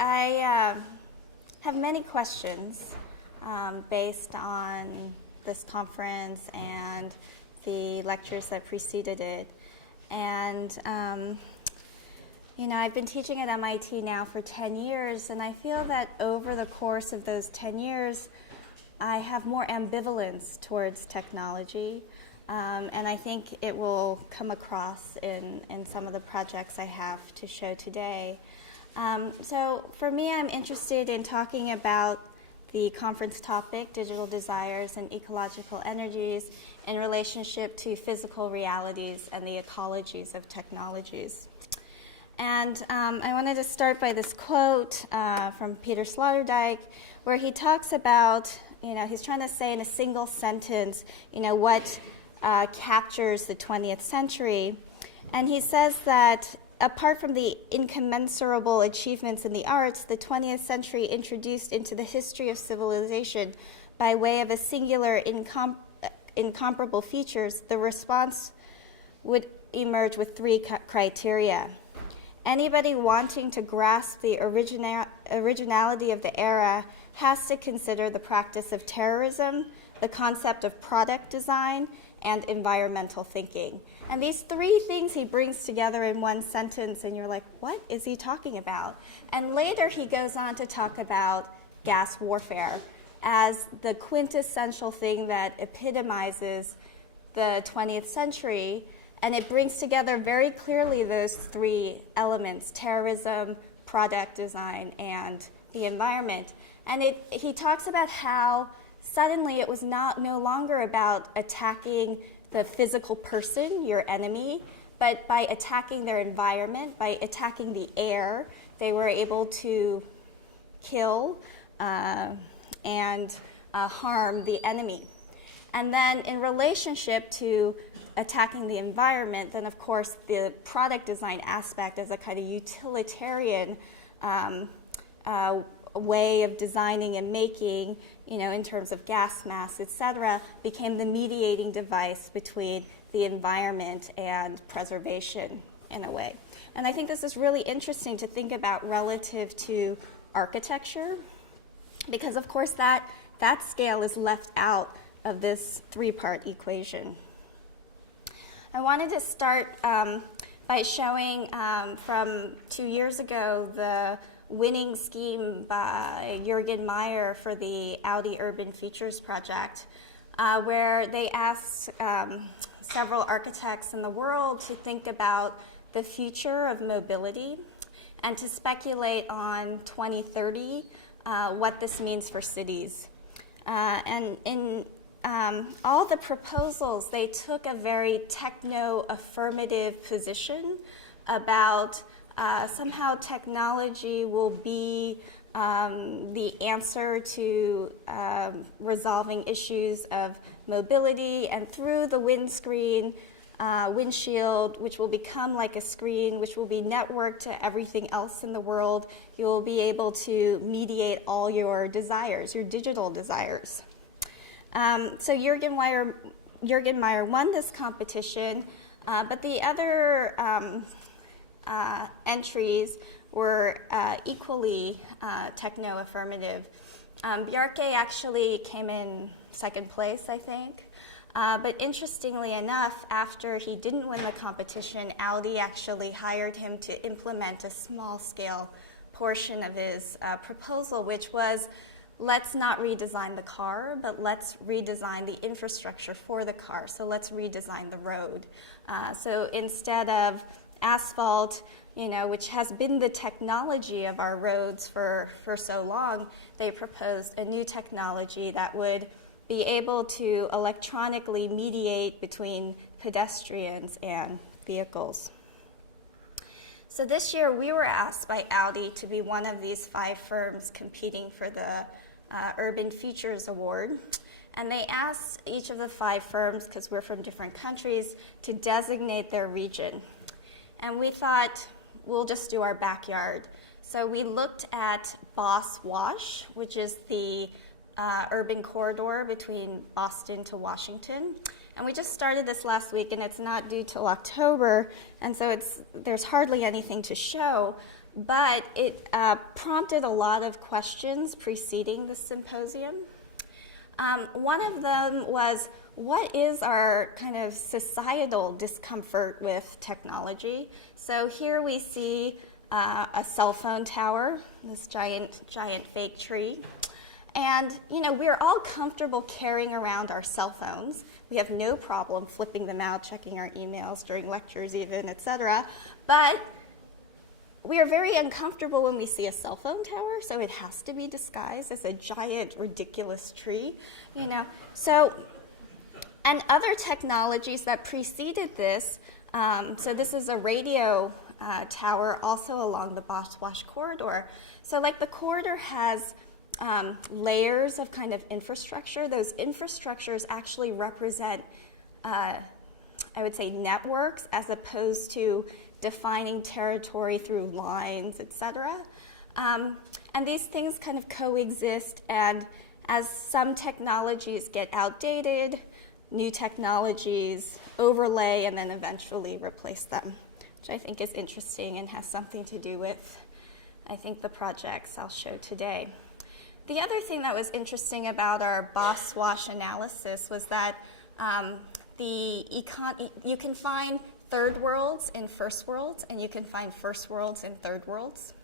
I have many questions based on this conference and the lectures that preceded it. And, I've been teaching at MIT now for 10 years, and I feel that over the course of those 10 years, I have more ambivalence towards technology. And I think it will come across in some of the projects I have to show today. So for me, I'm interested in talking about the conference topic, digital desires and ecological energies, in relationship to physical realities and the ecologies of technologies. And I wanted to start by this quote from Peter Sloterdijk, where he talks about, he's trying to say in a single sentence, what captures the 20th century. And he says that apart from the incommensurable achievements in the arts, the 20th century introduced into the history of civilization by way of a singular incomparable features, the response would emerge with three criteria. Anybody wanting to grasp the originality of the era has to consider the practice of terrorism, the concept of product design, and environmental thinking. And these three things he brings together in one sentence, and you're like, what is he talking about? And later he goes on to talk about gas warfare as the quintessential thing that epitomizes the 20th century, and it brings together very clearly those three elements: terrorism, product design, and the environment. And he talks about how suddenly it was no longer about attacking the physical person, your enemy, but by attacking their environment, by attacking the air, they were able to kill and harm the enemy. And then in relationship to attacking the environment, then of course the product design aspect as a kind of utilitarian way of designing and making, in terms of gas mass, etc., became the mediating device between the environment and preservation in a way. And I think this is really interesting to think about relative to architecture, because of course that scale is left out of this three-part equation. I wanted to start by showing from 2 years ago the winning scheme by Jürgen Meyer for the Audi Urban Features Project, where they asked several architects in the world to think about the future of mobility and to speculate on 2030, what this means for cities. And in all the proposals, they took a very techno-affirmative position about somehow technology will be the answer to resolving issues of mobility, and through the windshield, which will become like a screen, which will be networked to everything else in the world, you will be able to mediate all your desires, your digital desires. So Jürgen Meyer won this competition, but the other entries were equally techno-affirmative. Bjarke actually came in second place, I think. But interestingly enough, after he didn't win the competition, Audi actually hired him to implement a small-scale portion of his proposal, which was, let's not redesign the car, but let's redesign the infrastructure for the car. So let's redesign the road. So instead of asphalt, which has been the technology of our roads for so long, they proposed a new technology that would be able to electronically mediate between pedestrians and vehicles. So this year we were asked by Audi to be one of these 5 firms competing for the Urban Features Award. And they asked each of the 5 firms, because we're from different countries, to designate their region. And we thought, we'll just do our backyard. So we looked at Boss Wash, which is the urban corridor between Boston to Washington. And we just started this last week, and it's not due till October, and so there's hardly anything to show. but it prompted a lot of questions preceding the symposium. One of them was, what is our kind of societal discomfort with technology? So here we see a cell phone tower, this giant fake tree. And, we're all comfortable carrying around our cell phones. We have no problem flipping them out, checking our emails during lectures even, etc. But we are very uncomfortable when we see a cell phone tower, so it has to be disguised as a giant, ridiculous tree, So, and other technologies that preceded this, so this is a radio tower also along the Boswash corridor. So like the corridor has layers of kind of infrastructure. Those infrastructures actually represent, I would say, networks as opposed to defining territory through lines, etc. And these things kind of coexist, and as some technologies get outdated, new technologies overlay and then eventually replace them, which I think is interesting and has something to do with, I think, the projects I'll show today. The other thing that was interesting about our Boswash analysis was that you can find third worlds in first worlds, and you can find first worlds in third worlds.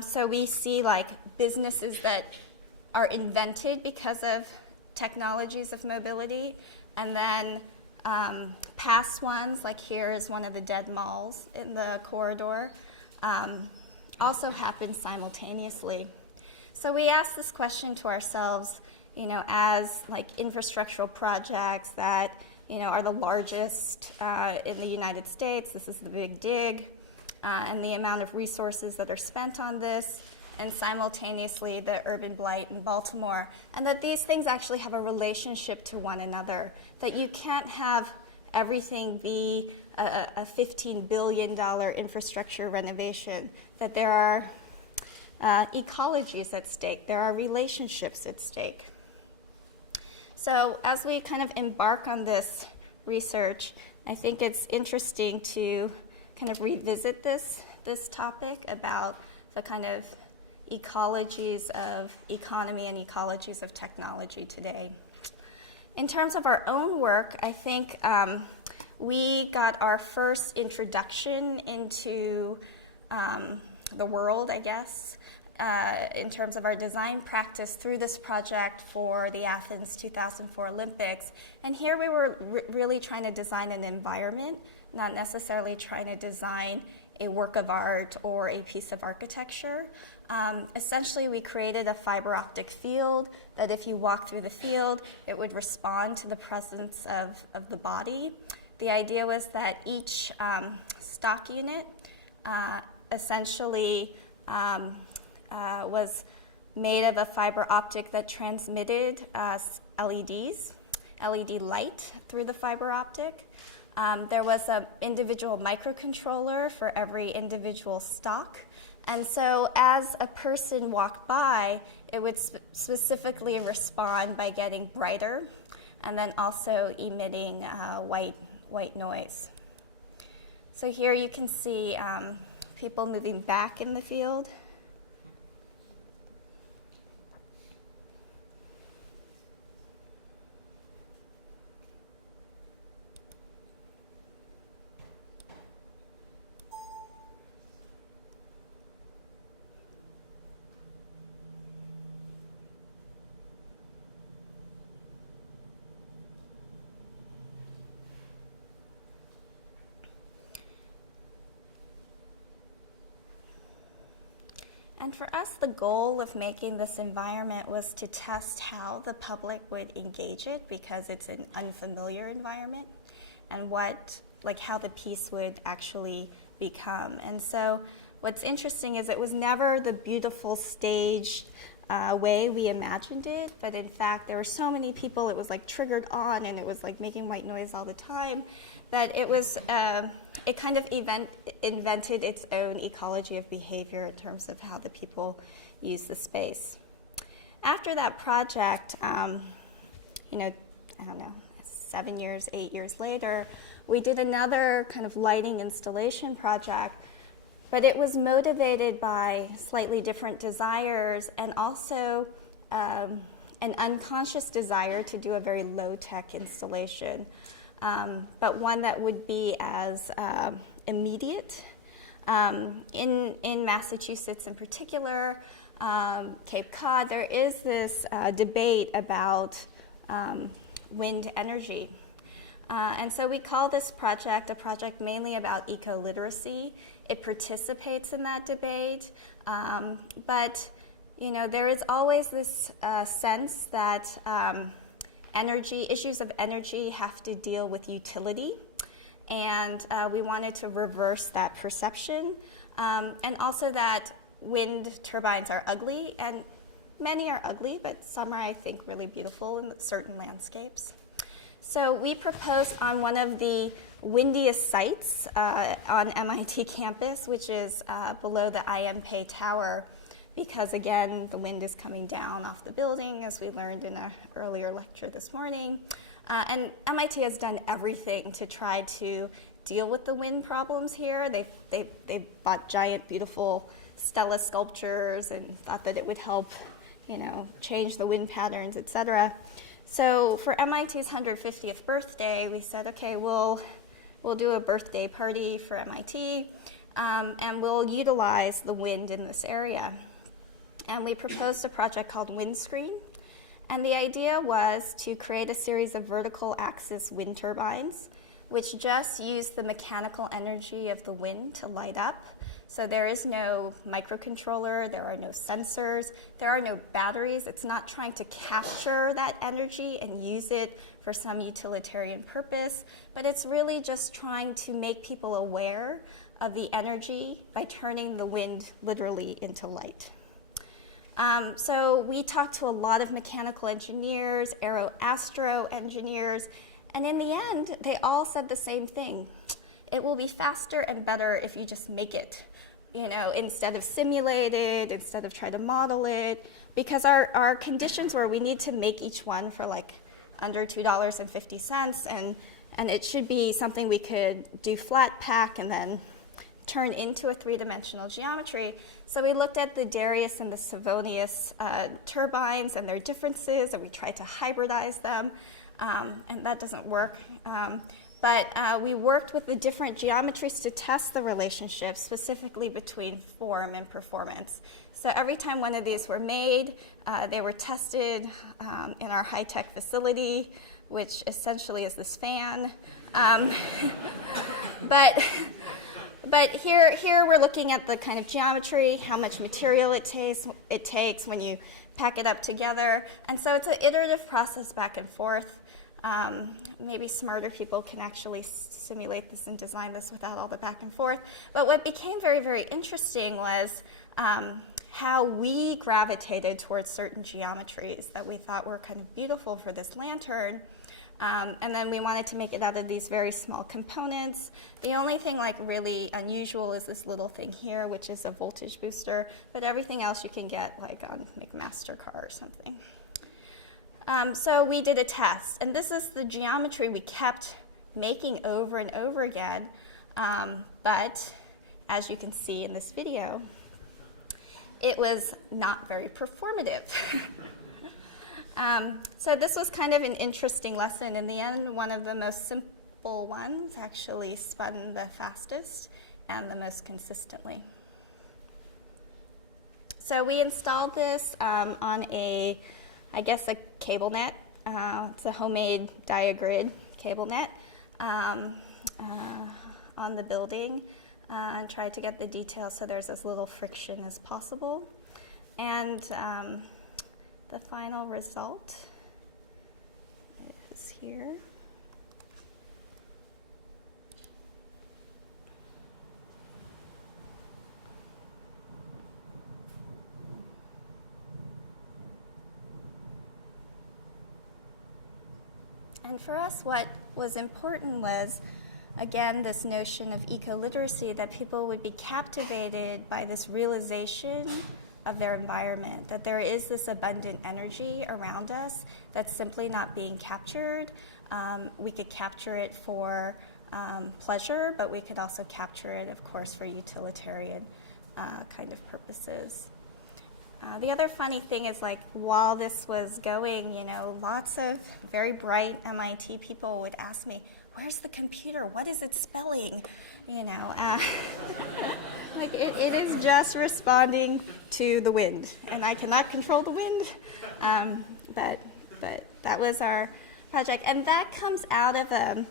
So we see like businesses that are invented because of technologies of mobility, and then past ones, like here is one of the dead malls in the corridor, also happen simultaneously. So we asked this question to ourselves, as like infrastructural projects that are the largest in the United States. This is the Big Dig, and the amount of resources that are spent on this, and simultaneously the urban blight in Baltimore, and that these things actually have a relationship to one another, that you can't have everything be a $15 billion infrastructure renovation, that there are ecologies at stake, there are relationships at stake. So as we kind of embark on this research, I think it's interesting to kind of revisit this topic about the kind of ecologies of economy and ecologies of technology today. In terms of our own work, I think we got our first introduction into the world, I guess, in terms of our design practice through this project for the Athens 2004 Olympics. And here we were really trying to design an environment, not necessarily trying to design a work of art or a piece of architecture. Essentially, we created a fiber optic field that if you walk through the field, it would respond to the presence of the body. The idea was that each stock unit essentially was made of a fiber optic that transmitted LEDs, LED light through the fiber optic. There was an individual microcontroller for every individual stock. And so as a person walked by, it would specifically respond by getting brighter and then also emitting white noise. So here you can see people moving back in the field. And for us, the goal of making this environment was to test how the public would engage it, because it's an unfamiliar environment, and how the piece would actually become. And so what's interesting is it was never the beautiful staged way we imagined it, but in fact there were so many people, it was like triggered on, and it was like making white noise all the time, that it was it kind of invented its own ecology of behavior in terms of how the people use the space. After that project, I don't know, 7 years, 8 years later, we did another kind of lighting installation project but it was motivated by slightly different desires and also an unconscious desire to do a very low-tech installation, but one that would be as immediate. In Massachusetts in particular, Cape Cod, there is this debate about wind energy. And so we call this project a project mainly about eco-literacy. It participates in that debate, but there is always this sense that issues of energy have to deal with utility, and we wanted to reverse that perception, and also that wind turbines are ugly, and many are ugly, but some are, I think, really beautiful in certain landscapes. So we proposed on one of the windiest sites on MIT campus, which is below the IMP Tower, because again, the wind is coming down off the building, as we learned in an earlier lecture this morning. And MIT has done everything to try to deal with the wind problems here. They've bought giant, beautiful stela sculptures and thought that it would help, change the wind patterns, et cetera. So for MIT's 150th birthday, we said, okay, we'll do a birthday party for MIT, and we'll utilize the wind in this area. And we proposed a project called Windscreen. And the idea was to create a series of vertical axis wind turbines, which just use the mechanical energy of the wind to light up. So there is no microcontroller, there are no sensors, there are no batteries. It's not trying to capture that energy and use it for some utilitarian purpose, but it's really just trying to make people aware of the energy by turning the wind literally into light. So we talked to a lot of mechanical engineers, aero-astro engineers, and in the end, they all said the same thing. It will be faster and better if you just make it, instead of simulate it, instead of try to model it, because our conditions were we need to make each one for like under $2.50, and it should be something we could do flat pack and then turn into a three-dimensional geometry. So we looked at the Darius and the Savonius turbines and their differences, and we tried to hybridize them, and that doesn't work. But we worked with the different geometries to test the relationship, specifically between form and performance. So every time one of these were made, they were tested in our high-tech facility, which essentially is this fan. But here we're looking at the kind of geometry, how much material it takes when you pack it up together. And so it's an iterative process back and forth. Maybe smarter people can actually simulate this and design this without all the back and forth. But what became very, very interesting was how we gravitated towards certain geometries that we thought were kind of beautiful for this lantern. And then we wanted to make it out of these very small components. The only thing really unusual is this little thing here, which is a voltage booster. But everything else you can get on MasterCard or something. So we did a test, and this is the geometry we kept making over and over again, but as you can see in this video, it was not very performative. So this was kind of an interesting lesson. In the end, one of the most simple ones actually spun the fastest and the most consistently. So we installed this on a cable net. It's a homemade diagrid cable net on the building, and tried to get the details so there's as little friction as possible. And the final result is here. And for us, what was important was, again, this notion of eco-literacy, that people would be captivated by this realization of their environment, that there is this abundant energy around us that's simply not being captured. We could capture it for pleasure, but we could also capture it, of course, for utilitarian kind of purposes. The other funny thing is, like, while this was going, lots of very bright MIT people would ask me, "Where's the computer? What is it spelling?" Like it is just responding to the wind, and I cannot control the wind. But that was our project, and that comes out of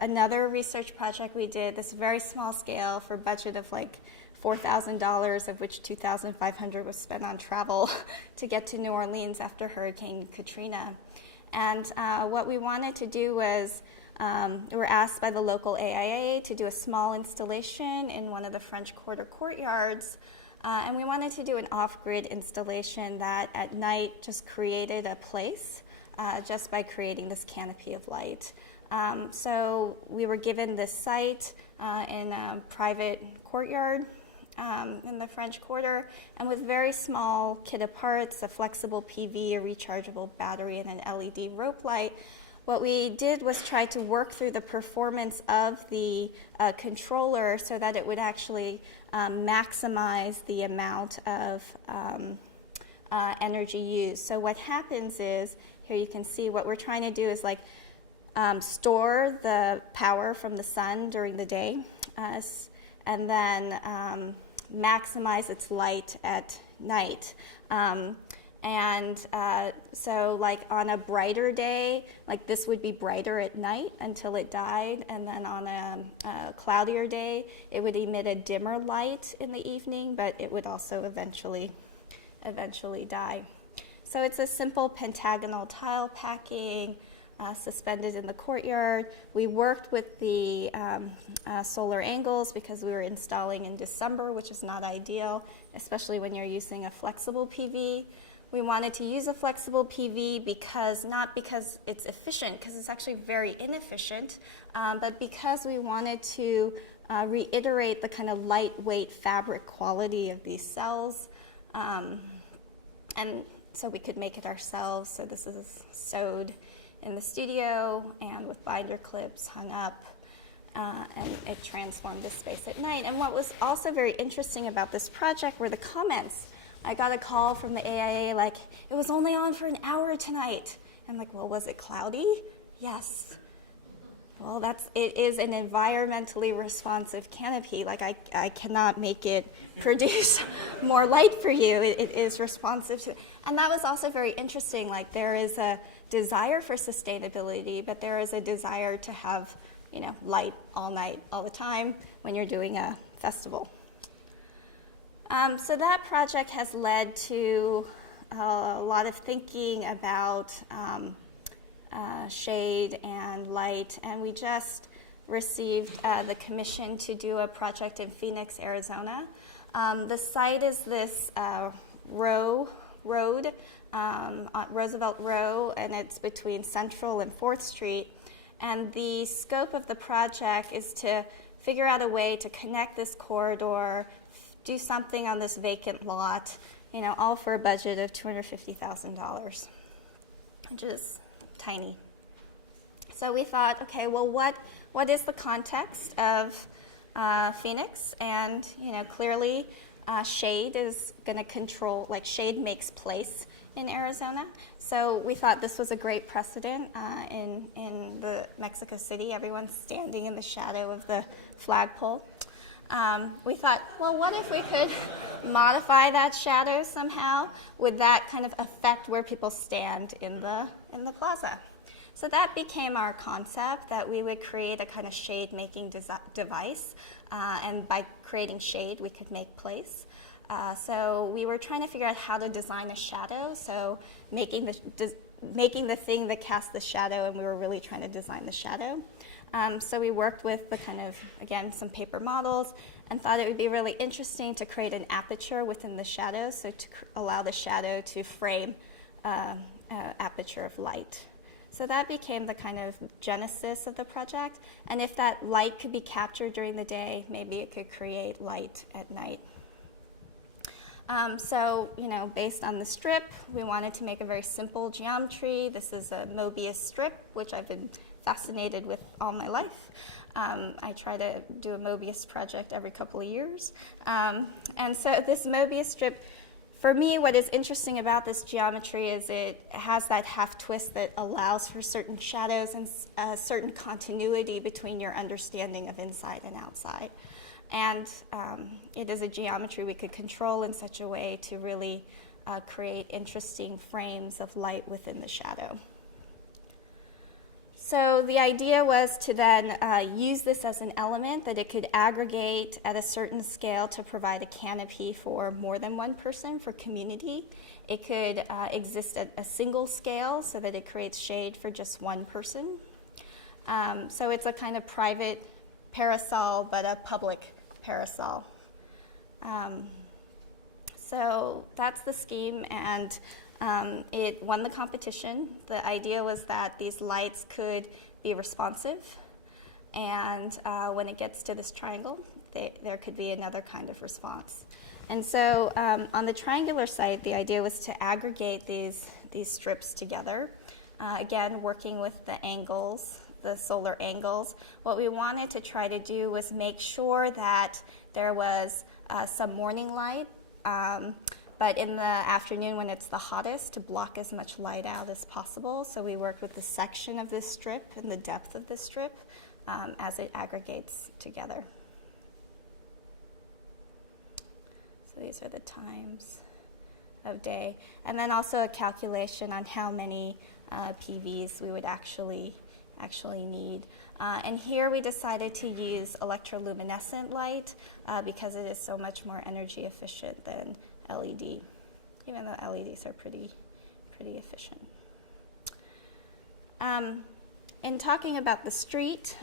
another research project we did. This very small scale for a budget of like $4,000, of which $2,500 was spent on travel to get to New Orleans after Hurricane Katrina. And what we wanted to do was, we were asked by the local AIA to do a small installation in one of the French Quarter courtyards. And we wanted to do an off-grid installation that at night just created a place just by creating this canopy of light. So we were given this site in a private courtyard in the French Quarter, and with very small kit of parts, a flexible PV, a rechargeable battery, and an LED rope light. What we did was try to work through the performance of the controller so that it would actually maximize the amount of energy used. So what happens is, here you can see what we're trying to do is like store the power from the sun during the day and then maximize its light at night. So like on a brighter day, like this would be brighter at night until it died, and then on a cloudier day, it would emit a dimmer light in the evening, but it would also eventually die. So it's a simple pentagonal tile packing suspended in the courtyard. We worked with the solar angles because we were installing in December, which is not ideal, especially when you're using a flexible PV. We wanted to use a flexible PV not because it's efficient, because it's actually very inefficient, but because we wanted to reiterate the kind of lightweight fabric quality of these cells. And so we could make it ourselves. So this is sewed in the studio and with binder clips hung up, and it transformed the space at night. And what was also very interesting about this project were the comments. I got a call from the AIA like, "It was only on for an hour tonight." I'm like, "Well, was it cloudy?" "Yes." "Well, it is an environmentally responsive canopy. Like I cannot make it produce more light for you. It is responsive to it." And that was also very interesting. Like there is a desire for sustainability, but there is a desire to have, light all night, all the time when you're doing a festival. So that project has led to a lot of thinking about shade and light, and we just received the commission to do a project in Phoenix, Arizona. The site is this road, Roosevelt Row, and it's between Central and 4th Street. And the scope of the project is to figure out a way to connect this corridor, do something on this vacant lot, all for a budget of $250,000, which is tiny. So we thought, okay, well, what is the context of Phoenix? And, clearly shade is going to control, like shade makes place in Arizona. So we thought this was a great precedent in the Mexico City. Everyone's standing in the shadow of the flagpole. We thought, well, what if we could modify that shadow somehow? Would that kind of affect where people stand in the plaza? So that became our concept, that we would create a kind of shade-making device, and by creating shade, we could make place. So we were trying to figure out how to design a shadow, so making the thing that casts the shadow, and we were really trying to design the shadow. So we worked with the kind of, again, some paper models, and thought it would be really interesting to create an aperture within the shadow, so to allow the shadow to frame aperture of light. So that became the kind of genesis of the project. And if that light could be captured during the day, maybe it could create light at night. So, based on the strip, we wanted to make a very simple geometry. This is a Mobius strip, which I've been fascinated with all my life. I try to do a Mobius project every couple of years. And so this Mobius strip, for me, what is interesting about this geometry is it has that half twist that allows for certain shadows and a certain continuity between your understanding of inside and outside. And it is a geometry we could control in such a way to really create interesting frames of light within the shadow. So the idea was to then use this as an element that it could aggregate at a certain scale to provide a canopy for more than one person, for community. It could exist at a single scale so that it creates shade for just one person. So it's a kind of private parasol, but a public parasol. So that's the scheme, and it won the competition. The idea was that these lights could be responsive, and when it gets to this triangle, there could be another kind of response. And so on the triangular side, the idea was to aggregate these strips together, again, working with the angles, the solar angles. What we wanted to try to do was make sure that there was some morning light, but in the afternoon when it's the hottest, to block as much light out as possible. So we worked with the section of this strip and the depth of this strip as it aggregates together. So these are the times of day. And then also a calculation on how many PVs we would actually need. And here we decided to use electroluminescent light because it is so much more energy efficient than LED, even though LEDs are pretty efficient. In talking about the street,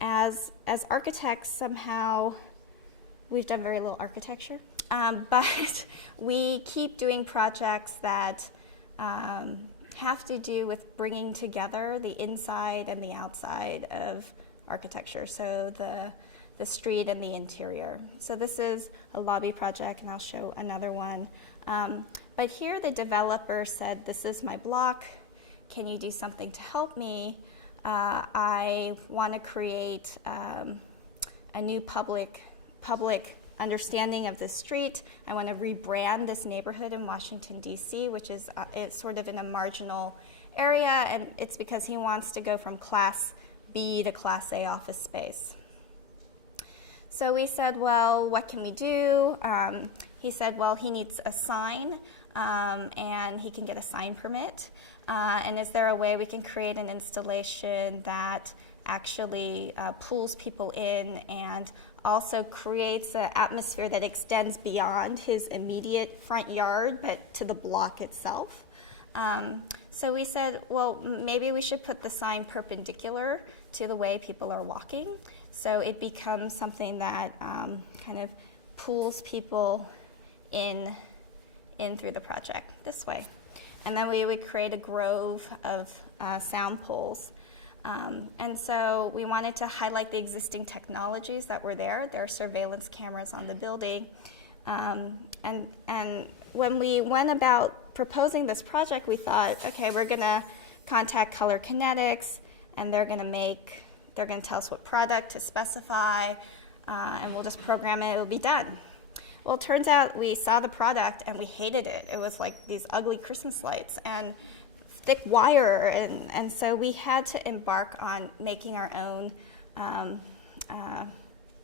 as architects, somehow we've done very little architecture, but we keep doing projects that have to do with bringing together the inside and the outside of architecture, so the street and the interior. So this is a lobby project, and I'll show another one. But here the developer said, this is my block. Can you do something to help me? I want to create a new public understanding of the street. I want to rebrand this neighborhood in Washington, D.C., which is it's sort of in a marginal area, and it's because he wants to go from Class B to Class A office space. So we said, well, what can we do? He said, well, he needs a sign, and he can get a sign permit. And is there a way we can create an installation that actually pulls people in and also creates an atmosphere that extends beyond his immediate front yard, but to the block itself? So we said, well, maybe we should put the sign perpendicular to the way people are walking, so it becomes something that kind of pulls people in through the project this way. And then we would create a grove of sound poles. And so we wanted to highlight the existing technologies that were there. There are surveillance cameras on the building. And when we went about proposing this project, we thought, okay, we're going to contact Color Kinetics, and they're going to tell us what product to specify, and we'll just program it, it'll be done. Well, it turns out we saw the product and we hated it. It was like these ugly Christmas lights and thick wire, and so we had to embark on making our own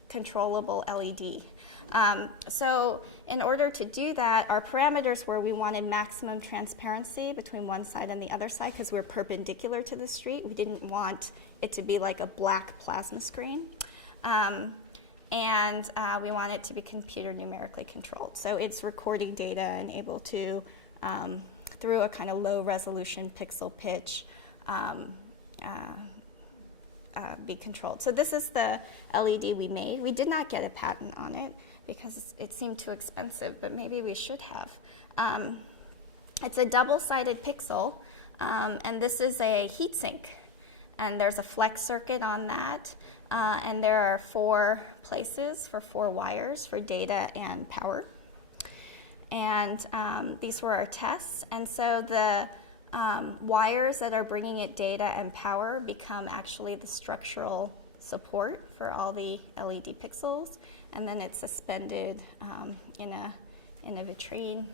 controllable LED. So in order to do that, our parameters were we wanted maximum transparency between one side and the other side because we're perpendicular to the street. We didn't want it to be like a black plasma screen. And we want it to be computer numerically controlled. So it's recording data and able to, through a kind of low resolution pixel pitch, be controlled. So this is the LED we made. We did not get a patent on it because it seemed too expensive, but maybe we should have. It's a double-sided pixel, and this is a heatsink. And there's a flex circuit on that, and there are 4 places for 4 wires for data and power. And these were our tests. And so the wires that are bringing it data and power become actually the structural support for all the LED pixels, and then it's suspended in a vitrine,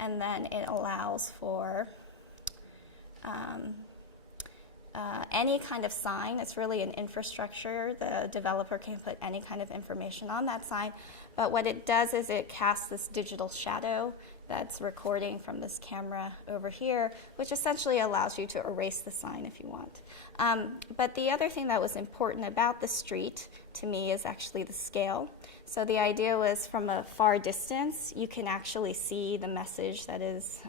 and then it allows for any kind of sign. It's really an infrastructure. The developer can put any kind of information on that sign, but what it does is it casts this digital shadow that's recording from this camera over here, which essentially allows you to erase the sign if you want. But the other thing that was important about the street to me is actually the scale. So the idea was from a far distance, you can actually see the message that is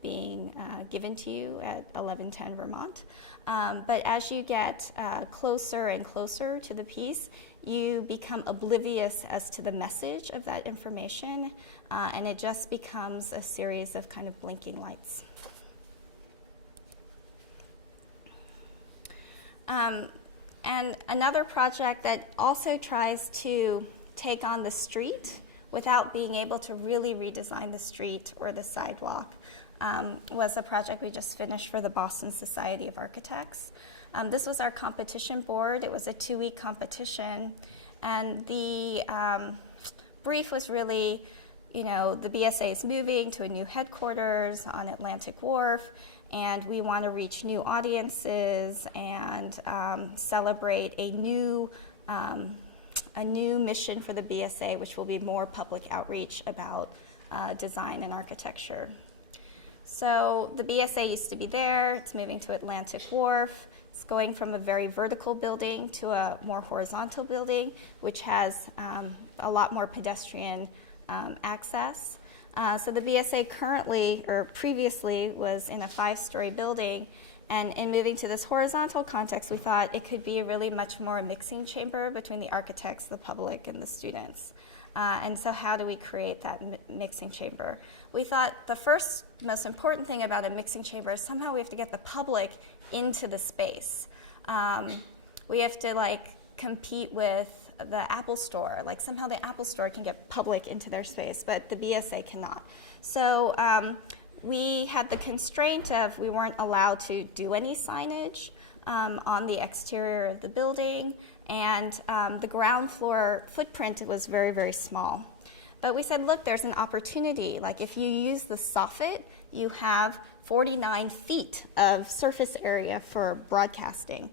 being given to you at 1110 Vermont. But as you get closer and closer to the piece, you become oblivious as to the message of that information, and it just becomes a series of kind of blinking lights. And another project that also tries to take on the street without being able to really redesign the street or the sidewalk was a project we just finished for the Boston Society of Architects. This was our competition board. It was a 2-week competition, and the brief was really, you know, the BSA is moving to a new headquarters on Atlantic Wharf, and we want to reach new audiences and celebrate a new mission for the BSA, which will be more public outreach about design and architecture. So the BSA used to be there. It's moving to Atlantic Wharf. It's going from a very vertical building to a more horizontal building, which has a lot more pedestrian access. So the BSA currently, or previously, was in a 5-story building. And in moving to this horizontal context, we thought it could be really much more a mixing chamber between the architects, the public, and the students. And so how do we create that mixing chamber? We thought the first most important thing about a mixing chamber is somehow we have to get the public into the space. We have to compete with the Apple Store. Somehow the Apple Store can get public into their space, but the BSA cannot. So we had the constraint of we weren't allowed to do any signage on the exterior of the building, and the ground floor footprint was very, very small. But we said, look, there's an opportunity. If you use the soffit, you have 49 feet of surface area for broadcasting.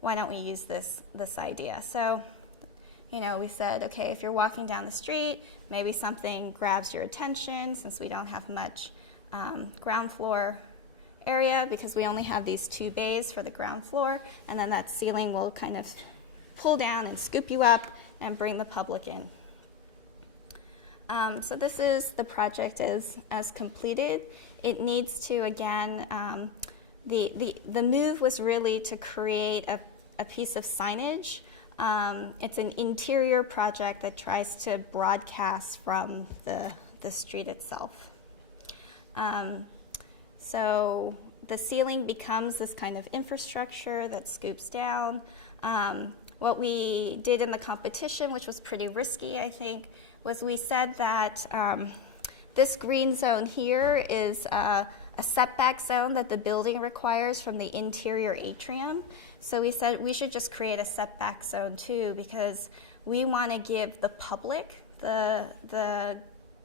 Why don't we use this idea? So, we said, okay, if you're walking down the street, maybe something grabs your attention since we don't have much ground floor area because we only have these 2 bays for the ground floor, and then that ceiling will kind of pull down and scoop you up and bring the public in. So this is the project as completed. It needs to, again, the move was really to create a piece of signage. It's an interior project that tries to broadcast from the street itself. So the ceiling becomes this kind of infrastructure that scoops down. What we did in the competition, which was pretty risky, I think, was we said that this green zone here is a setback zone that the building requires from the interior atrium. So we said we should just create a setback zone too, because we want to give the public the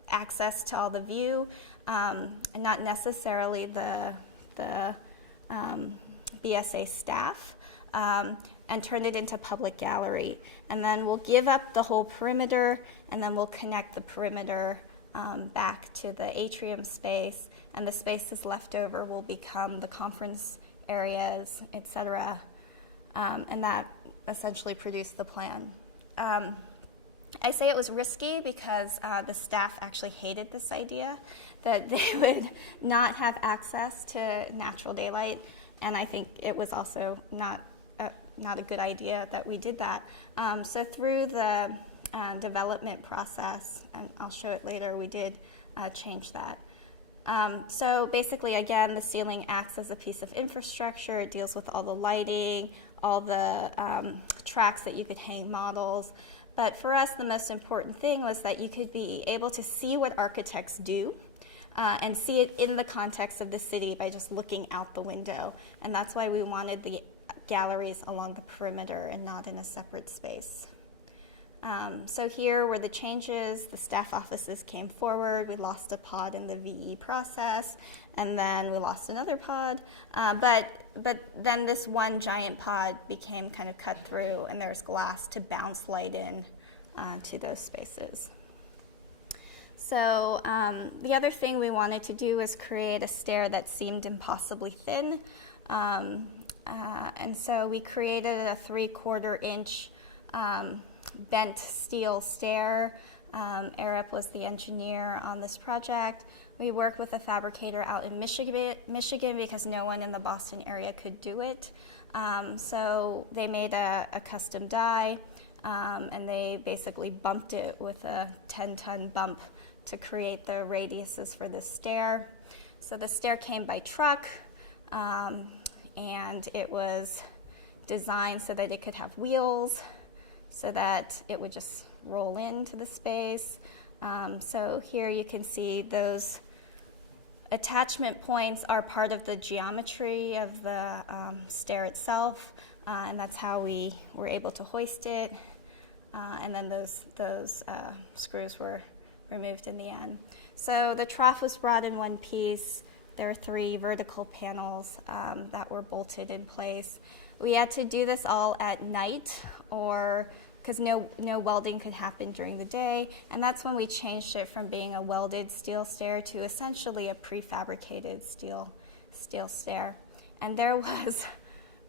access to all the view, and not necessarily the BSA staff, and turn it into public gallery. And then we'll give up the whole perimeter, and then we'll connect the perimeter back to the atrium space, and the spaces left over will become the conference areas, etc. And that essentially produced the plan. I say it was risky because the staff actually hated this idea, that they would not have access to natural daylight, and I think it was also not a good idea that we did that. So through the development process, and I'll show it later, we did change that. So basically, again, the ceiling acts as a piece of infrastructure. It deals with all the lighting, all the tracks that you could hang models. But for us, the most important thing was that you could be able to see what architects do, and see it in the context of the city by just looking out the window. And that's why we wanted the galleries along the perimeter and not in a separate space. So here were the changes. The staff offices came forward. We lost a pod in the VE process, and then we lost another pod. But then this one giant pod became kind of cut through, and there's glass to bounce light in to those spaces. So the other thing we wanted to do was create a stair that seemed impossibly thin. And so we created a 3/4 inch bent steel stair. Arup was the engineer on this project. We worked with a fabricator out in Michigan because no one in the Boston area could do it. So they made a custom die, and they basically bumped it with a 10-ton bump to create the radiuses for the stair. So the stair came by truck, and it was designed so that it could have wheels, so that it would just roll into the space. So here you can see those attachment points are part of the geometry of the stair itself, and that's how we were able to hoist it. And then those screws were removed in the end. So the trough was brought in one piece. There are 3 vertical panels that were bolted in place. We had to do this all at night, or because no welding could happen during the day, and that's when we changed it from being a welded steel stair to essentially a prefabricated steel stair. And there was,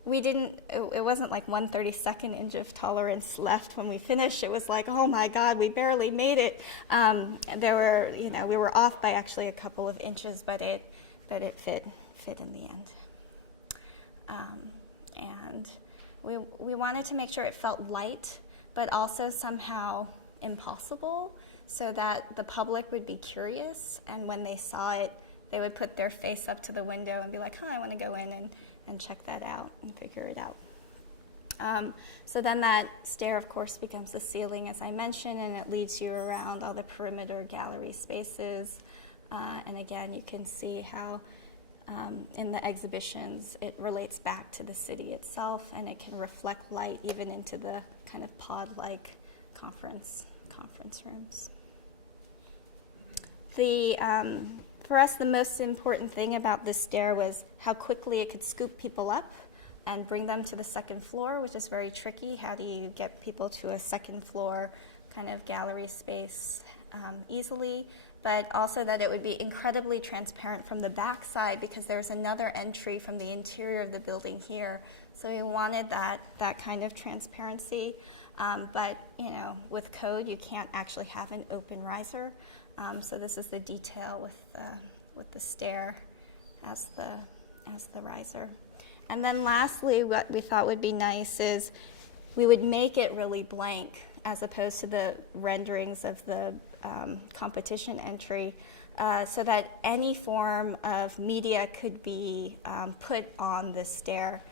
it wasn't like 1/32 inch of tolerance left when we finished. It was like, oh my God, we barely made it. We were off by actually a couple of inches, but it fit in the end. And we wanted to make sure it felt light, but also somehow impossible, so that the public would be curious, and when they saw it, they would put their face up to the window and be like, I want to go in and check that out and figure it out. So then that stair, of course, becomes the ceiling, as I mentioned, and it leads you around all the perimeter gallery spaces. And again, you can see how in the exhibitions it relates back to the city itself, and it can reflect light even into the kind of pod-like conference rooms. For us, the most important thing about this stair was how quickly it could scoop people up and bring them to the second floor, which is very tricky. How do you get people to a second floor kind of gallery space easily? But also that it would be incredibly transparent from the back side, because there's another entry from the interior of the building here. So we wanted that kind of transparency. But with code, you can't actually have an open riser. So this is the detail with the stair as the riser. And then lastly, what we thought would be nice is we would make it really blank, as opposed to the renderings of the competition entry, so that any form of media could be put on the stair.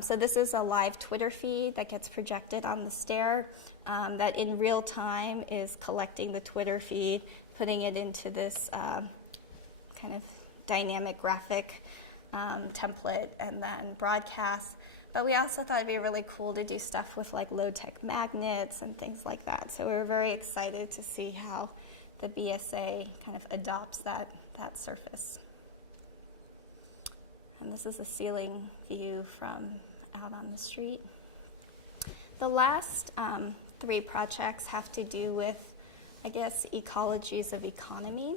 So this is a live Twitter feed that gets projected on the stair, that in real time is collecting the Twitter feed, putting it into this kind of dynamic graphic template, and then broadcast. But we also thought it'd be really cool to do stuff with like low-tech magnets and things like that. So we were very excited to see how the BSA kind of adopts that surface. And this is a ceiling view from out on the street. The last 3 projects have to do with, I guess, ecologies of economy.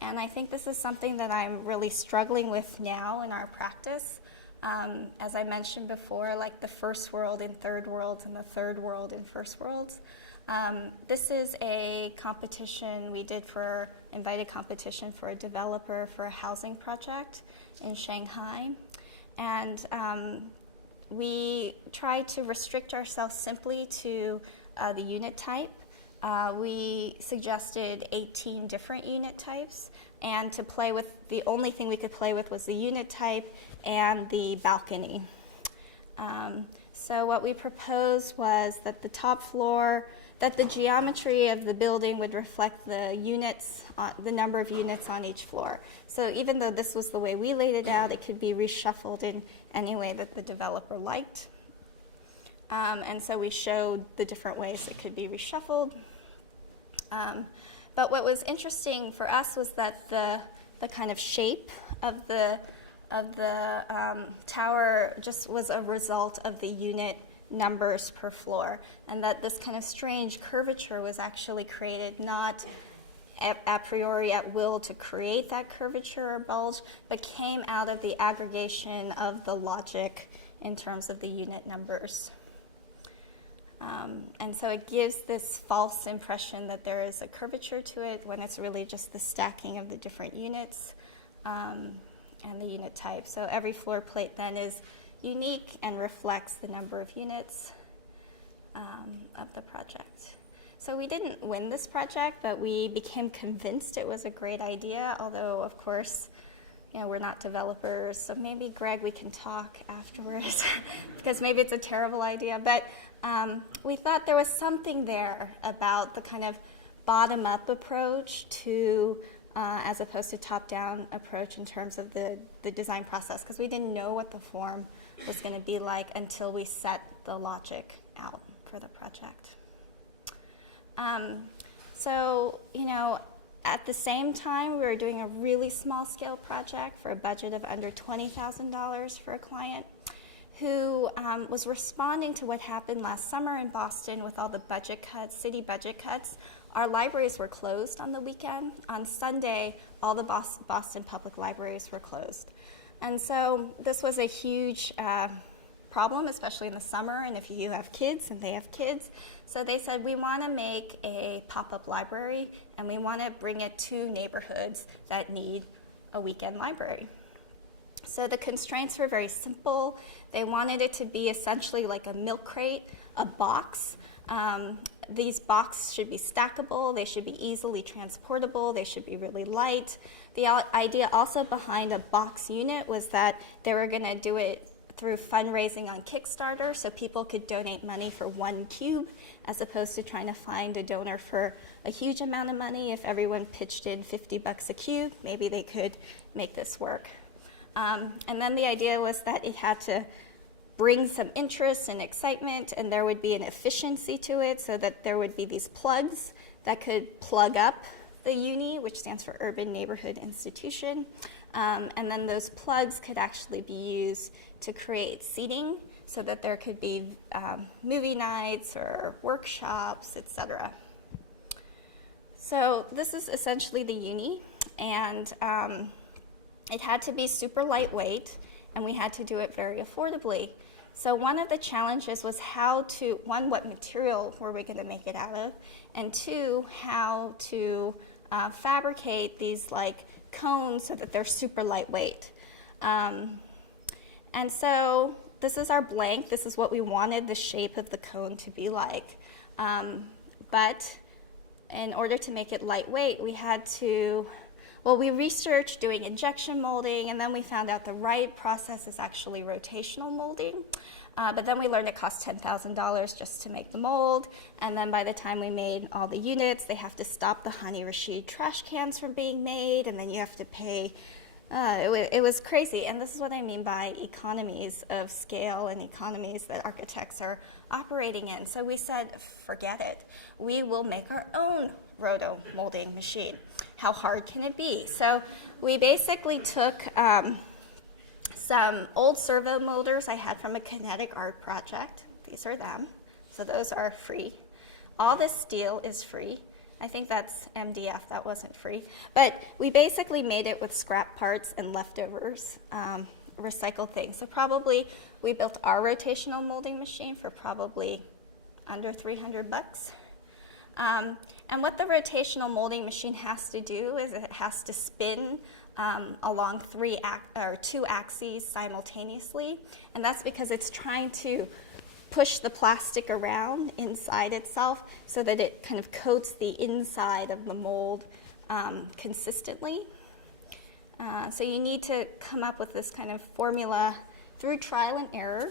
And I think this is something that I'm really struggling with now in our practice. As I mentioned before, like the first world in third worlds and the third world in first worlds. This is a competition we did invited competition for a developer for a housing project in Shanghai. And we tried to restrict ourselves simply to the unit type. We suggested 18 different unit types, and to play with, the only thing we could play with was the unit type and the balcony. So what we proposed was that the top floor that the geometry of the building would reflect the units, the number of units on each floor. So even though this was the way we laid it out, it could be reshuffled in any way that the developer liked. And so we showed the different ways it could be reshuffled. But what was interesting for us was that the kind of shape of the tower just was a result of the unit numbers per floor, and that this kind of strange curvature was actually created not a priori at will to create that curvature or bulge, but came out of the aggregation of the logic in terms of the unit numbers. And so it gives this false impression that there is a curvature to it when it's really just the stacking of the different units and the unit type. So every floor plate then is unique and reflects the number of units of the project. So we didn't win this project, but we became convinced it was a great idea, although, of course, we're not developers, so maybe, Greg, we can talk afterwards, because maybe it's a terrible idea. But we thought there was something there about the kind of bottom-up approach to, as opposed to top-down approach in terms of the design process, because we didn't know what the form was going to be like until we set the logic out for the project. So, at the same time, we were doing a really small-scale project for a budget of under $20,000 for a client who was responding to what happened last summer in Boston with all the budget cuts, city budget cuts. Our libraries were closed on the weekend. On Sunday, all the Boston public libraries were closed. And so this was a huge problem, especially in the summer, and if you have kids and they have kids. So they said, we want to make a pop-up library, and we want to bring it to neighborhoods that need a weekend library. So the constraints were very simple. They wanted it to be essentially like a milk crate, a box. These boxes should be stackable, they should be easily transportable, they should be really light. The idea also behind a box unit was that they were going to do it through fundraising on Kickstarter, so people could donate money for one cube as opposed to trying to find a donor for a huge amount of money. If everyone pitched in $50 a cube, maybe they could make this work. And then the idea was that it had to bring some interest and excitement, and there would be an efficiency to it, so that there would be these plugs that could plug up the UNI, which stands for Urban Neighborhood Institution. And then those plugs could actually be used to create seating so that there could be movie nights or workshops, etc. So this is essentially the UNI, and it had to be super lightweight, and we had to do it very affordably. So one of the challenges was how to, one, what material were we going to make it out of, and two, how to fabricate these like cones so that they're super lightweight. And so this is our blank. This is what we wanted the shape of the cone to be like. But in order to make it lightweight, we had to, well, we researched doing injection molding, and then we found out the right process is actually rotational molding. But then we learned it costs $10,000 just to make the mold, and then by the time we made all the units, they have to stop the Hani Rashid trash cans from being made, and then you have to pay. It was crazy, and this is what I mean by economies of scale and economies that architects are operating in. So we said, forget it. We will make our own roto molding machine. How hard can it be? So we basically took some old servo motors I had from a kinetic art project. These are them. So those are free. All this steel is free. I think that's MDF, that wasn't free. But we basically made it with scrap parts and leftovers, recycled things. So probably we built our rotational molding machine for probably under $300. And what the rotational molding machine has to do is it has to spin along two axes simultaneously, and that's because it's trying to push the plastic around inside itself so that it kind of coats the inside of the mold consistently. So you need to come up with this kind of formula through trial and error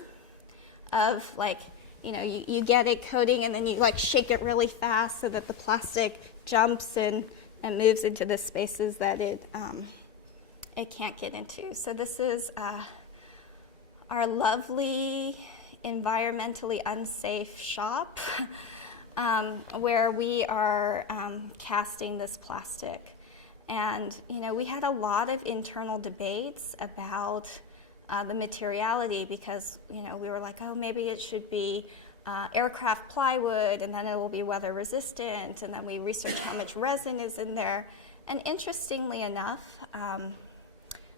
of, like, you get it coating and then you like shake it really fast so that the plastic jumps and moves into the spaces that it can't get into. So this is our lovely, environmentally unsafe shop where we are casting this plastic. And, we had a lot of internal debates about the materiality because, we were like, oh, maybe it should be aircraft plywood and then it will be weather resistant. And then we researched how much resin is in there. And interestingly enough,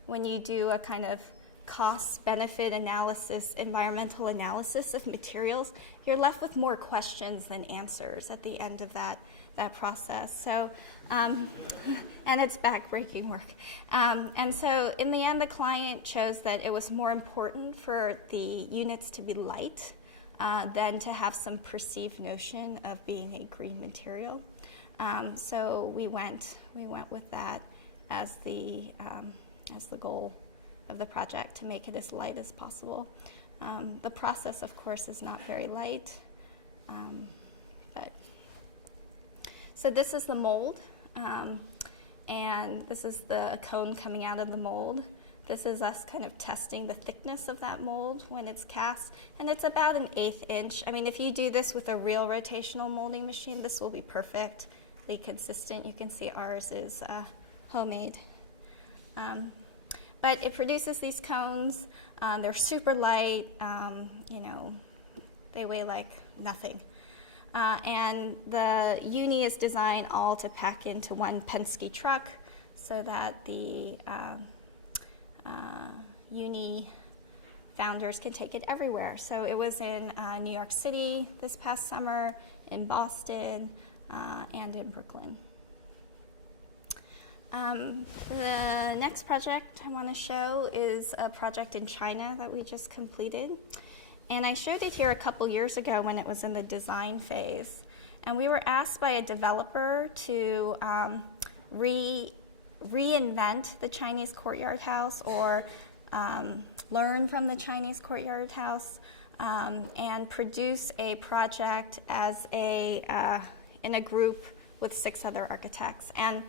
when you do a kind of cost-benefit analysis, environmental analysis of materials, you're left with more questions than answers at the end of that process. So, and it's backbreaking work. And so in the end, the client chose that it was more important for the units to be light than to have some perceived notion of being a green material. So we went with that as the goal of the project, to make it as light as possible. The process, of course, is not very light, but so this is the mold, and this is the cone coming out of the mold. This is us kind of testing the thickness of that mold when it's cast, and it's about an 1/8 inch. I mean, if you do this with a real rotational molding machine, this will be perfectly consistent. You can see ours is homemade. But it produces these cones. They're super light. They weigh like nothing. And the uni is designed all to pack into one Penske truck so that the uni founders can take it everywhere. So it was in New York City this past summer, in Boston, and in Brooklyn. The next project I want to show is a project in China that we just completed. And I showed it here a couple years ago when it was in the design phase. And we were asked by a developer to reinvent the Chinese courtyard house, or learn from the Chinese courtyard house, and produce a project as in a group with 6 other architects. And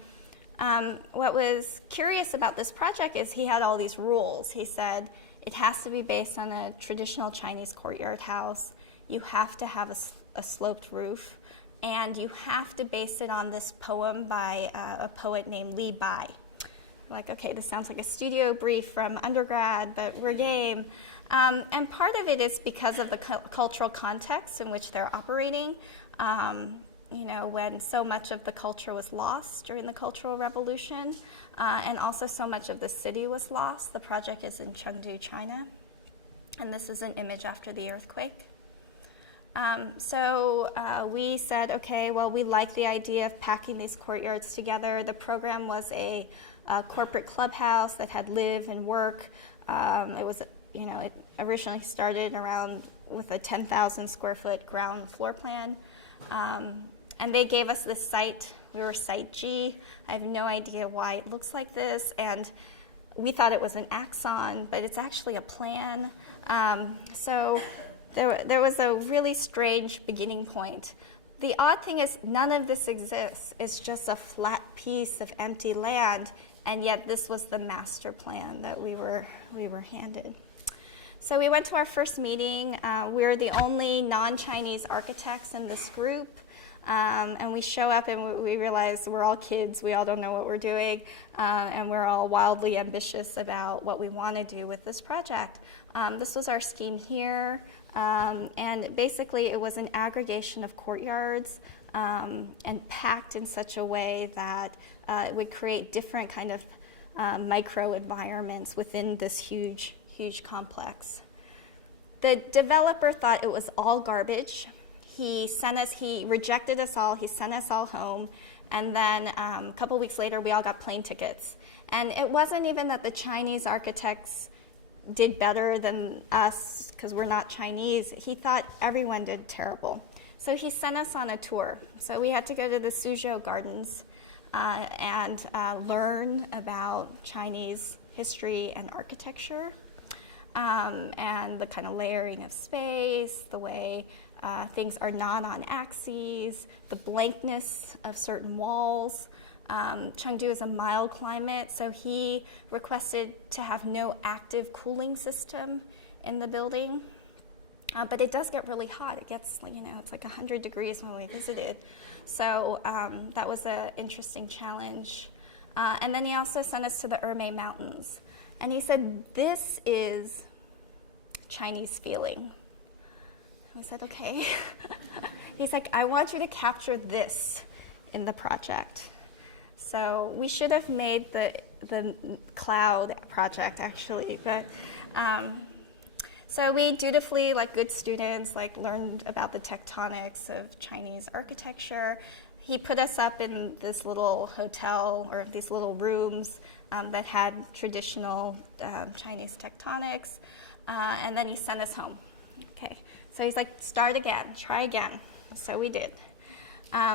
what was curious about this project is he had all these rules. He said it has to be based on a traditional Chinese courtyard house. You have to have a sloped roof, and you have to base it on this poem by a poet named Li Bai. Like, okay, this sounds like a studio brief from undergrad, but we're game. And part of it is because of the cultural context in which they're operating. When so much of the culture was lost during the Cultural Revolution, and also so much of the city was lost. The project is in Chengdu, China, and this is an image after the earthquake. So we said, okay, well, we like the idea of packing these courtyards together. The program was a corporate clubhouse that had live and work. It was, it originally started around with a 10,000 square foot ground floor plan. And they gave us this site. We were Site G. I have no idea why it looks like this. And we thought it was an axon, but it's actually a plan. So there was a really strange beginning point. The odd thing is none of this exists. It's just a flat piece of empty land, and yet this was the master plan that we were handed. So we went to our first meeting. We're the only non-Chinese architects in this group. And we show up and we realize we're all kids, we all don't know what we're doing, and we're all wildly ambitious about what we want to do with this project. This was our scheme here, and basically it was an aggregation of courtyards and packed in such a way that it would create different kind of micro environments within this huge complex. The developer thought it was all garbage. He rejected us all, he sent us all home, and then a couple weeks later we all got plane tickets. And it wasn't even that the Chinese architects did better than us because we're not Chinese. He thought everyone did terrible. So he sent us on a tour. So we had to go to the Suzhou Gardens and learn about Chinese history and architecture. And the kind of layering of space, the way things are not on axes, the blankness of certain walls. Chengdu is a mild climate, so he requested to have no active cooling system in the building. But it does get really hot. It gets, it's like 100 degrees when we visited. So that was an interesting challenge. And then he also sent us to the Ermei Mountains. And he said, this is Chinese feeling. We said, okay. He's like, I want you to capture this in the project. So we should have made the cloud project, actually. But so we dutifully, like good students, learned about the tectonics of Chinese architecture. He put us up in this little hotel, or these little rooms that had traditional Chinese tectonics, and then he sent us home. Okay, so he's like, start again, try again. So we did.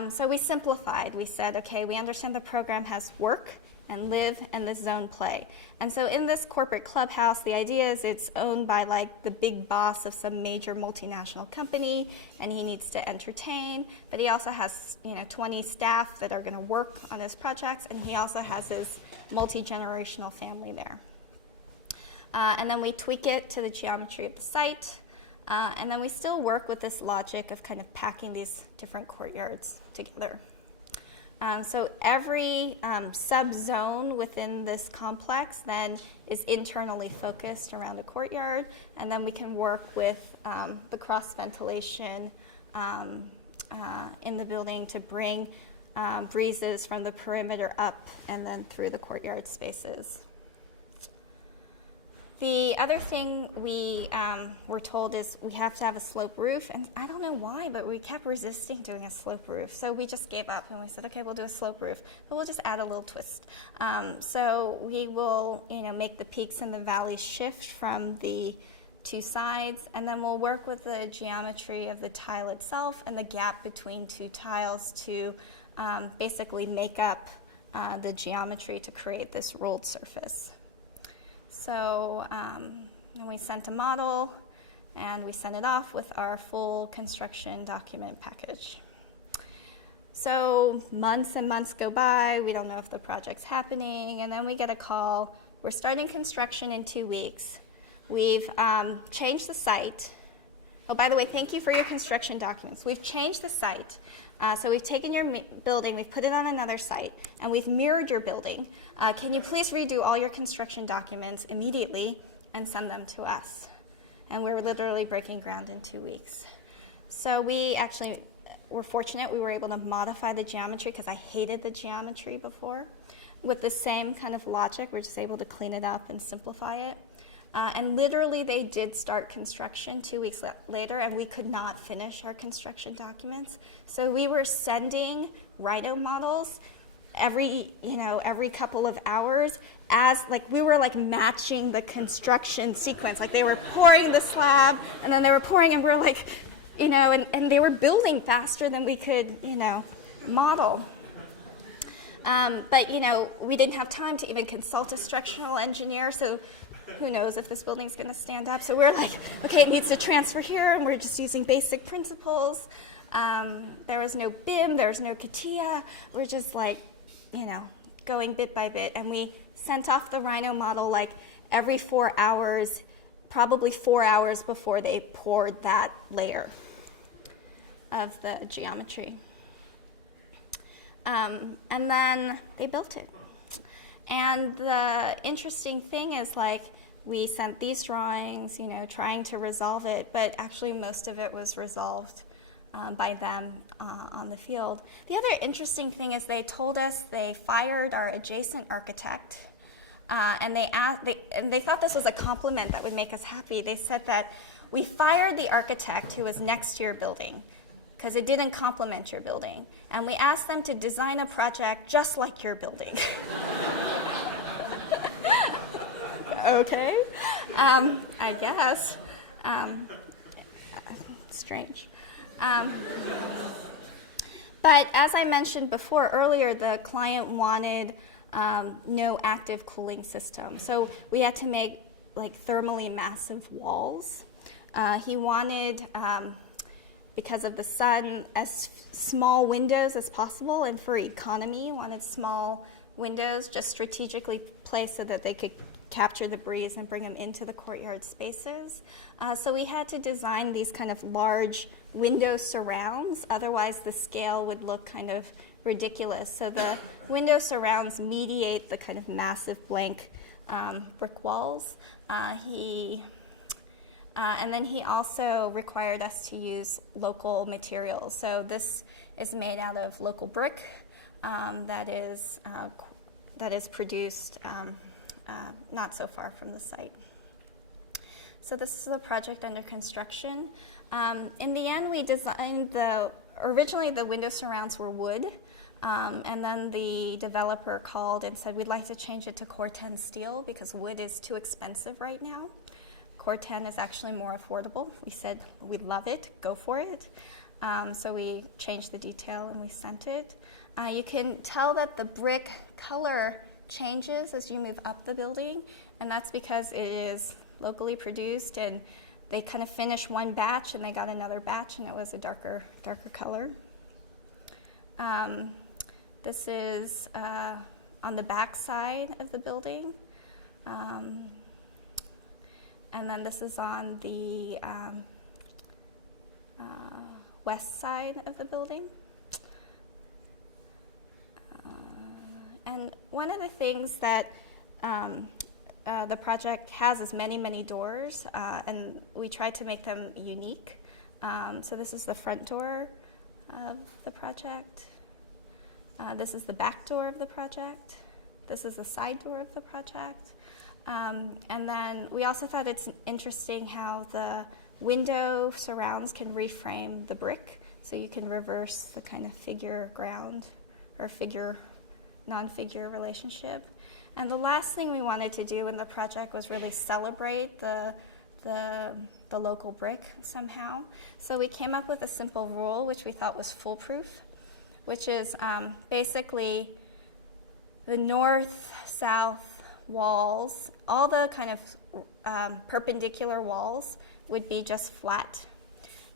So we simplified. We said, okay, we understand the program has work and live and this zone play. And so in this corporate clubhouse, the idea is it's owned by the big boss of some major multinational company, and he needs to entertain, but he also has 20 staff that are going to work on his projects, and he also has his multi-generational family there. And then we tweak it to the geometry of the site, and then we still work with this logic of kind of packing these different courtyards together. So every sub-zone within this complex then is internally focused around the courtyard, and then we can work with the cross-ventilation in the building to bring breezes from the perimeter up and then through the courtyard spaces. The other thing we were told is we have to have a slope roof, and I don't know why, but we kept resisting doing a slope roof. So we just gave up, and we said, okay, we'll do a slope roof, but we'll just add a little twist. So we will, make the peaks and the valleys shift from the two sides, and then we'll work with the geometry of the tile itself and the gap between two tiles to basically make up the geometry to create this rolled surface. So and we sent a model, and we sent it off with our full construction document package. So months and months go by. We don't know if the project's happening, and then we get a call. We're starting construction in 2 weeks. We've changed the site. Oh, by the way, thank you for your construction documents. We've changed the site. So we've taken your building, we've put it on another site, and we've mirrored your building. Can you please redo all your construction documents immediately and send them to us? And we're literally breaking ground in 2 weeks. So we actually were fortunate. We were able to modify the geometry because I hated the geometry before. With the same kind of logic, we're just able to clean it up and simplify it. And literally, they did start construction 2 weeks later, and we could not finish our construction documents. So we were sending Rhino models every couple of hours as, we were, matching the construction sequence. They were pouring the slab, and then they were pouring, and we were, and they were building faster than we could, model. But, we didn't have time to even consult a structural engineer, so who knows if this building's going to stand up. So we're like, okay, it needs to transfer here, and we're just using basic principles. There was no BIM, there was no CATIA. We're just going bit by bit. And we sent off the Rhino model every 4 hours, probably 4 hours before they poured that layer of the geometry. And then they built it. And the interesting thing is, we sent these drawings, trying to resolve it, but actually most of it was resolved by them on the field. The other interesting thing is they told us they fired our adjacent architect, and they thought this was a compliment that would make us happy. They said that we fired the architect who was next to your building because it didn't complement your building, and we asked them to design a project just like your building. Okay, I guess. Strange. But as I mentioned earlier, the client wanted no active cooling system. So we had to make thermally massive walls. He wanted because of the sun, as small windows as possible, and for economy, wanted small windows just strategically placed so that they could capture the breeze and bring them into the courtyard spaces. So we had to design these kind of large window surrounds, otherwise the scale would look kind of ridiculous. So the window surrounds mediate the kind of massive blank brick walls. And then he also required us to use local materials. So this is made out of local brick that is produced not so far from the site. So this is a project under construction. In the end, we designed originally the window surrounds were wood, and then the developer called and said, we'd like to change it to Core 10 steel because wood is too expensive right now. Core 10 is actually more affordable. We said, we love it, go for it. So we changed the detail and we sent it. You can tell that the brick color changes as you move up the building, and that's because it is locally produced, and they kind of finished one batch and they got another batch and it was a darker color. This is on the back side of the building. And then this is on the west side of the building. And one of the things that the project has is many, many doors, and we tried to make them unique. So this is the front door of the project. This is the back door of the project. This is the side door of the project. And then we also thought it's interesting how the window surrounds can reframe the brick, so you can reverse the kind of figure ground or figure non-figure relationship. And the last thing we wanted to do in the project was really celebrate the local brick somehow. So we came up with a simple rule which we thought was foolproof, which is basically the north-south walls, all the kind of perpendicular walls would be just flat.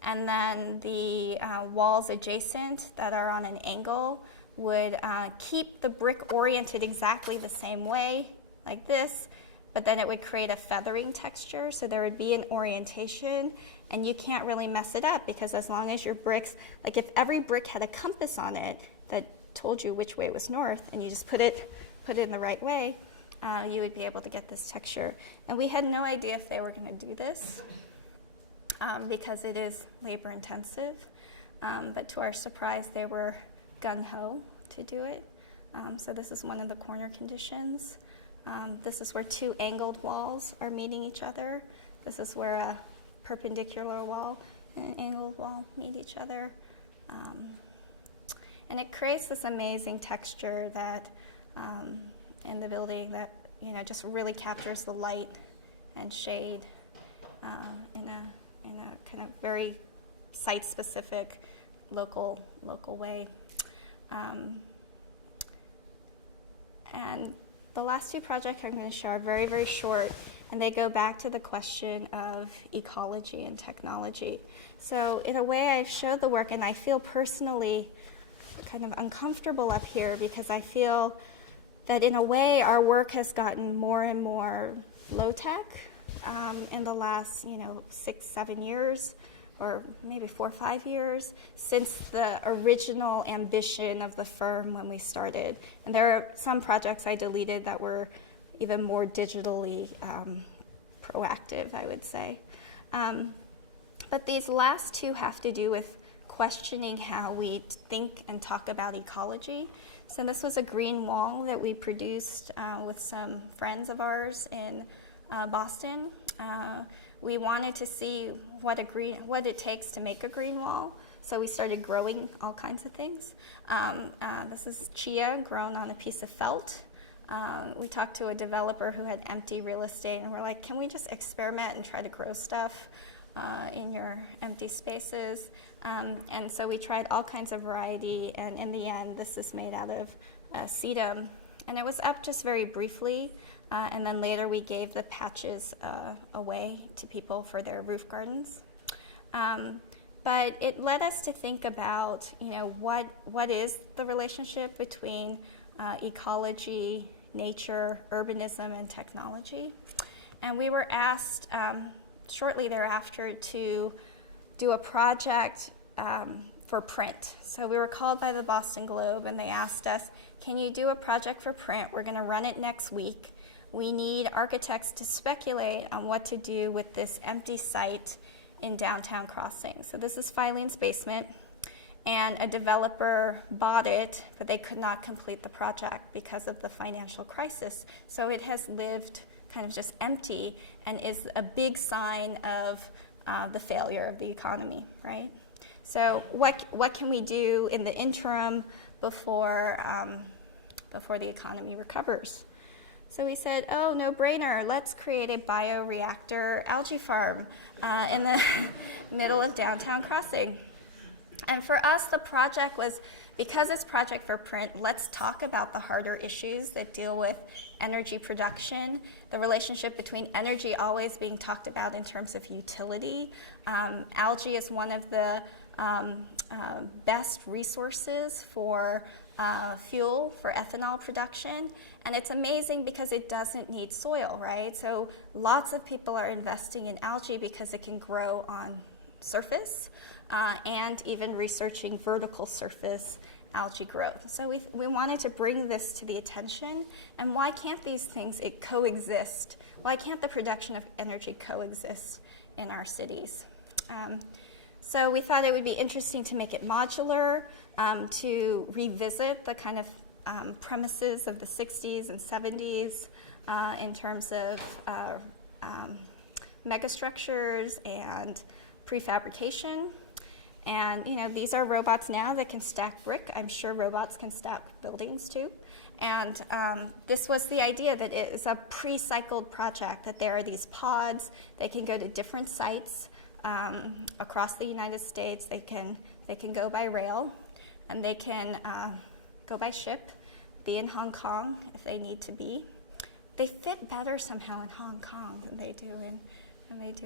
And then the walls adjacent that are on an angle would keep the brick oriented exactly the same way, like this, but then it would create a feathering texture, so there would be an orientation, and you can't really mess it up, because as long as your bricks, like if every brick had a compass on it that told you which way was north, and you just put it in the right way, you would be able to get this texture. And we had no idea if they were going to do this, because it is labor intensive, but to our surprise, they were gung-ho to do it. So this is one of the corner conditions. This is where two angled walls are meeting each other. This is where a perpendicular wall and an angled wall meet each other. And it creates this amazing texture that in the building that just really captures the light and shade in a kind of very site-specific, local way. And the last two projects I'm going to show are very, very short, and they go back to the question of ecology and technology. So in a way, I showed the work, and I feel personally kind of uncomfortable up here because I feel that in a way our work has gotten more and more low-tech in the last 6-7 years, or maybe 4 or 5 years, since the original ambition of the firm when we started. And there are some projects I deleted that were even more digitally proactive, I would say. But these last two have to do with questioning how we think and talk about ecology. So this was a green wall that we produced with some friends of ours in Boston. We wanted to see what it takes to make a green wall, so we started growing all kinds of things. This is chia grown on a piece of felt. We talked to a developer who had empty real estate, and we're like, can we just experiment and try to grow stuff in your empty spaces? And so we tried all kinds of variety, and in the end, this is made out of sedum. And it was up just very briefly, and then later we gave the patches away to people for their roof gardens. But it led us to think about, what is the relationship between ecology, nature, urbanism, and technology. And we were asked shortly thereafter to do a project for print. So we were called by the Boston Globe, and they asked us, can you do a project for print? We're going to run it next week. We need architects to speculate on what to do with this empty site in downtown Crossing. So this is Filene's basement, and a developer bought it, but they could not complete the project because of the financial crisis. So it has lived kind of just empty and is a big sign of the failure of the economy, right? So what can we do in the interim before the economy recovers? So we said, oh, no brainer, let's create a bioreactor algae farm in the middle of downtown Crossing. And for us, the project was, because it's project for print, let's talk about the harder issues that deal with energy production, the relationship between energy always being talked about in terms of utility. Algae is one of the best resources for fuel for ethanol production, and it's amazing because it doesn't need soil, right? So lots of people are investing in algae because it can grow on surface, and even researching vertical surface algae growth. So we wanted to bring this to the attention, and why can't these things coexist? Why can't the production of energy coexist in our cities? So we thought it would be interesting to make it modular, to revisit the kind of premises of the 60s and 70s in terms of megastructures and prefabrication. And these are robots now that can stack brick. I'm sure robots can stack buildings too. And this was the idea that it is a pre-cycled project, that there are these pods. They can go to different sites across the United States. They can go by rail, and they can go by ship, be in Hong Kong if they need to be. They fit better somehow in Hong Kong than they do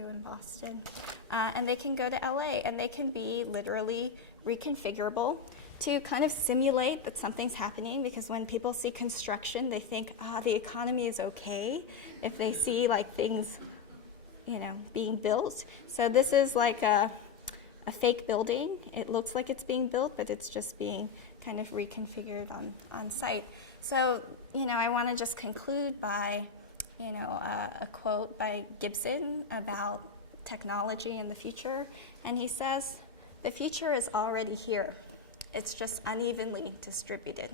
in Boston. And they can go to LA, and they can be literally reconfigurable to kind of simulate that something's happening, because when people see construction, they think, the economy is okay if they see like things being built. So this is like a fake building. It looks like it's being built, but it's just being kind of reconfigured on site. So, I want to just conclude by, a quote by Gibson about technology in the future. And he says, "The future is already here. It's just unevenly distributed."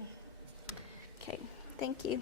Okay, thank you.